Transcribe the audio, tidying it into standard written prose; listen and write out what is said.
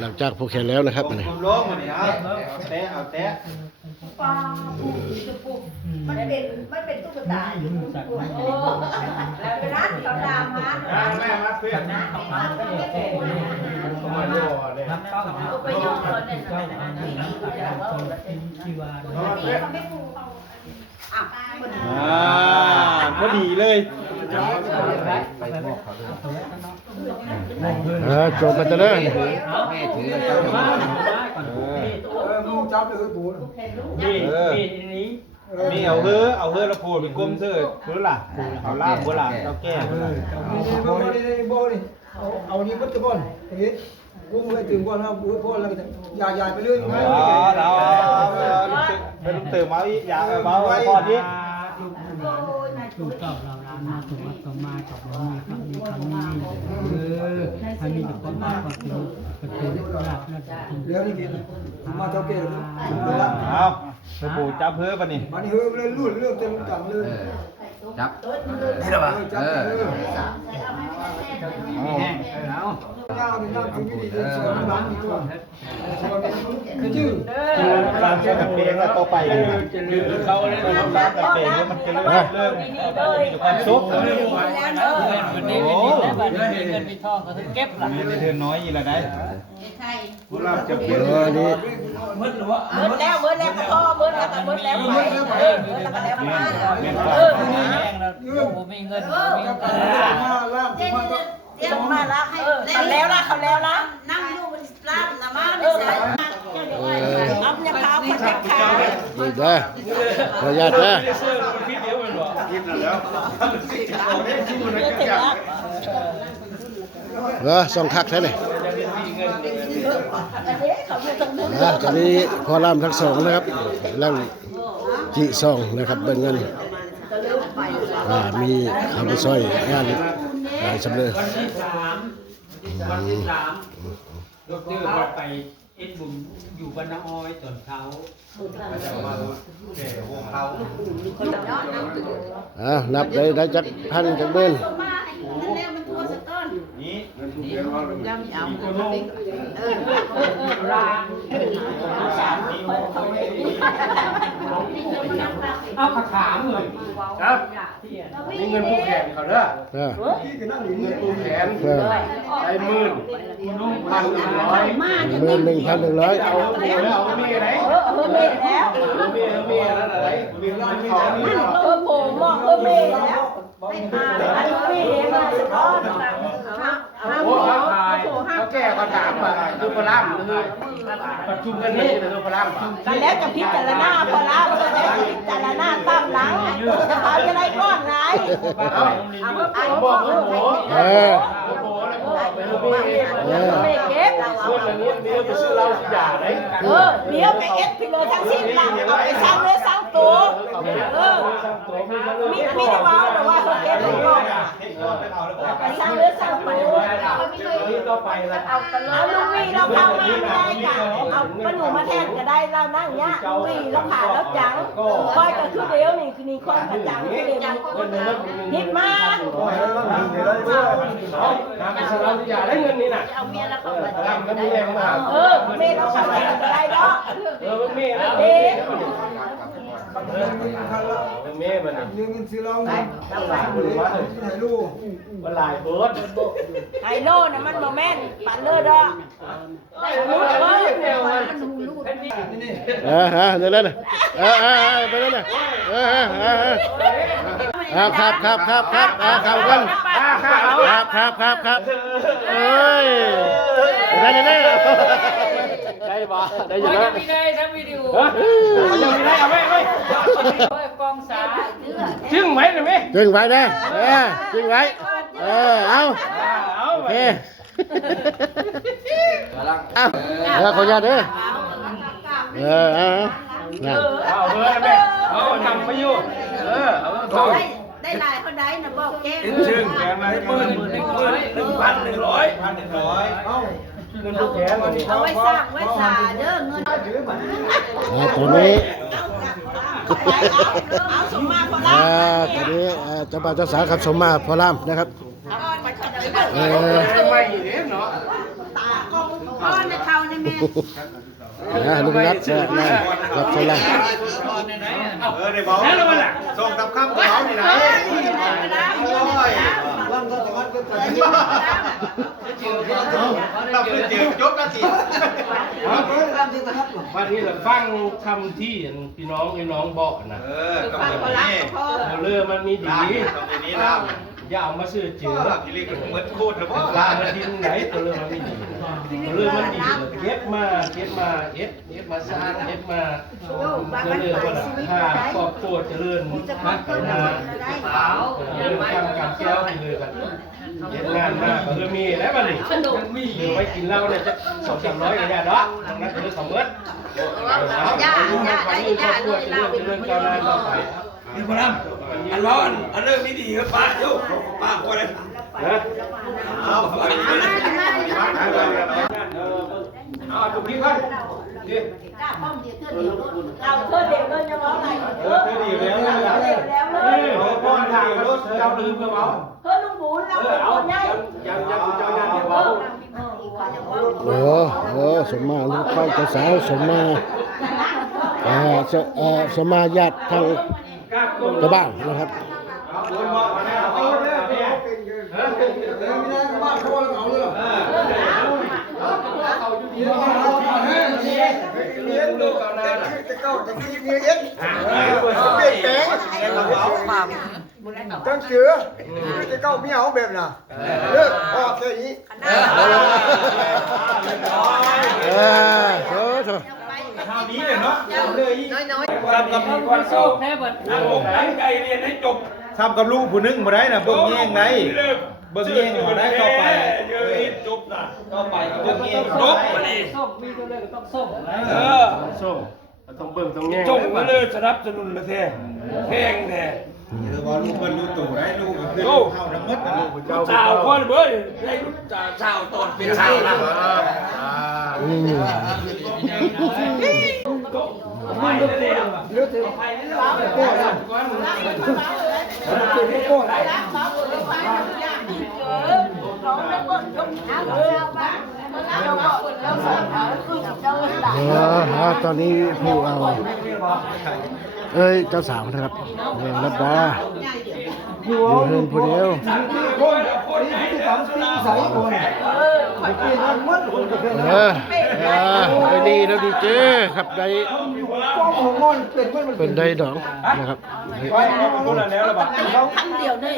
หลังจากผูกแขนแล้วนะครับอันนี้ ล้มมาเนี่ยเอาแตะปลาปูมันเป็นตุ๊กตาอยู่โอ้แล้วไปร้านเขาดามมาแม่มาเพื่อนนะมาโย่เลยไปโยนคนเนี่ยพอดีเลยจบไปจะเลยลูกจับเลยปูมีเอาเฮือแล้วปูเป็นก้มเสื้อรู้ล่ะเอาล่ามโบราณเอาแก้บ่เอานี่มันจะบ่นเฮ็ดกูไม่ถึงบ่นะกูพ่อแล้วก็ยายไปเรื่อยเราเป็นลูกตื่นมาอีกอย่าเบาพอดีถูกต้องเรามาถูกวัดก็มากับเรามีคำนี้ถ้ามีแต่คนมาก็คือหลักนั่นเรื่องนี้กินมาเท่าเกี่ยวเอาไปปูจับเฮือป่ะนี่มันเฮือเลยลุ่นเรื่องเต็มจังเลยจับนี่หรอวะแห้งแล้วยาวนี่ถึงวิธีสอนหลังอีกตัวชื่อร้านเชื่อกับเพลงแล้วต่อไปเขาเลยร้านกับเพลงแล้วมันจะเริ่มมีความสุขเงินมีเงินมีทองก็ถึงเก็บล่ะมีเธอน้อยอีละได้ผู้รับจะเปลี่ยนนี่มืดแล้วก็พ่อมืดแล้วก็มืดแล้วไปแล้วก็แล้วมามีแห้งแล้วมีเงินมีเงินเดี๋ยวมาละเขาแล้วละนั่งอยู่บนร้านละมาไม่ใช่เอาเนี่ยขาวคนแค่ขาวนี่เด้อขออนุญาตนะส่องคักใช่ไหมตอนนี้พอรามทั้งสองนะครับร่างจีซองนะครับเป็นเงินมีเอาไปซอยงานสำเร็จวันที่สามยกชื่อไปเอ็ดบุญอยู่บ้านน้อยตอนเช้านับได้จักพันจักเบิ้ลนี่เอาขาขามเลยครับมีเงินผู้แขนเขาเด้อเงินผู้แขนได้10,000 1,100เอาเมีอะไรเมีแล้วเมีอะไรมีร้านเขามีโผล่หม้อเมีแล้วมีมาสะท้อนโอ้เขาแก้เขาถามว่าคือพลามประชุมกันนี่คือพลามกันแล้วจะพิจารณาพอแล้วจะได้พิจารณาตามหลังจะเขาจะได้ก้อนไหนบอกโอ้เก็บเดี๋ยวไปซื้อเหล้าอย่าได้เดี๋ยวไปเอฟพิโลทั้งสิ้นหลังเอาไปสร้างเนื้อสร้างตัวมีแต่ว่าเขาเก็บไปก่อนไปสร้างเนื้อสร้างตัวเอาลูกวีเราเข้ามาไม่ได้ค่ะเอาปนูมาแทนก็ได้เรานั่งเนี้ยลูกวีเราขาเราจังคอยก็คือเดียวนี่คือนี่คนกระจังคือเดียวนิดมาอย่าได้เงินนี่น่ะเอาเมียแล้วเขาไปทำกันนี่แรงมากเมียเราเข้าไปก็ได้เนาะเมียนะเมียมันเงินซื้อเราไหนลูกมันหลายเบิร์ดไฮโลน่ะมันโมเมนต์ปั่นเลือดอ่ะได้รู้เว้ยมันหูรูดนี่เดี๋ยวเลยไปเลยครับกันครับเอ้ยได้บ่ได้อยู่แล้วไม่ได้ทำวิดีโอยังไม่ได้เอาไว้กองสาจึ้งไว้เลยไหมจึ้งไว้นะจึ้งไว้เอาโอเคเอาขออนุญาตเด้อเอาเบอร์ไหมเอาทำไม่ยุ่งเอาได้ลายเขาได้นะบอกแก้จึ้งแกงอะไร1,100เอาเงินลูกแขนวันนี้เอาไว้สร้างไว้สาเด้อเงินตัวนี้เอาสมมาพอละตัวนี้เจ้าบ่าวเจ้าสาวครับสมมาพอลามนะครับไม่เนี่ยเนาะ พ่อในเขาในแม่ ลุงนัดรับสลัง ได้บอกแล้วมันล่ะส่งกับข้าวเขาที่ไหนเราไปเจอยกนาทีวันนี้เราฟังคำที่พี่น้องบอกนะก็แบบนี้เรือมันมีดีต้องนี้ล่ะอย่าเอามาซื้อจืดพี่เล็กเหมือนโคตรนะพ่อลามันดินไหนตัวเรือมันไม่ดีตัวเรือมันดีเก็บมาเก็บมาสร้างเก็บมาตัวเรือว่าถ้าครอบครัวเจริญไปมาเรื่องการแก้วเรือกันเย็นงานมากเรือมีแล้วบ้านี่เรือไว้กินเหล้าเนี่ยจะ200-300กันยาเนาะนั่นคือสมมติย่าครอบครัวเจริญก้าวหน้าต่อไปนี่พลังอันร้อนอันเรื่องนี้ดีครับป้าโยกป้าคนเลยเอาถูกที่ก่อนดิ เอาเธอเด็กเลยยังร้องไงเธอเด็กแล้วเลยพ่อทางรถเจ้าลืมกับเขา เธอลุงบุญเราเป็นคนใหญ่ ยังเจ้าญาติเดียวเขา โอ้สมมาลูกเข้าเจ้าสาวสมมาสมมาญาติทางกระบ้านนะครับ คนบอกมาแล้วเอาเลยเนี่ยบ้านเขาเอาเลยเลี้ยงลูกเอาหน้า จะเก้าจะกินเงี้ยเปลี่ยนแปลงตั้งเสือจะเก้าไม่เอาแบบน่ะเลิกพอแค่นี้โถ ข้าวนี้เลยเนาะเลยน้อยๆทำกับลูกวันโซ่แค่บัดนั่งลงตั้งใจเรียนให้จบทำกับลูกผู้นึงมาได้นะเบิ่งแย่งไหนเบิ่งแย่งมาได้ต่อไปจบนะต่อไปเบิ่งแย่งจบมาดิส้มมีตัวเลือกต้องส้มส้มต้องเบิ่งต้องแย่งจงมาเลยสนับสนุนมาแท้แพงแท้ว่าลูกมันรู้ตัวได้ลูกก็คือเข้าทั้งหมดนะลูกเจ้าคนเบ้ยได้ลูกเจ้าตอนเป็นเจ้านะไม่ได้เลยเลือดถึงไปนี่เราไปโก้ละโก้ละตอนนี้ผู้เอาเจ้าสาวนะครับรัตดาอยู่เฮือนผู้เดียวดีแล้วดีเจ้ครับได้เป็นได้ดองนะครับ ครั้งเดียวได้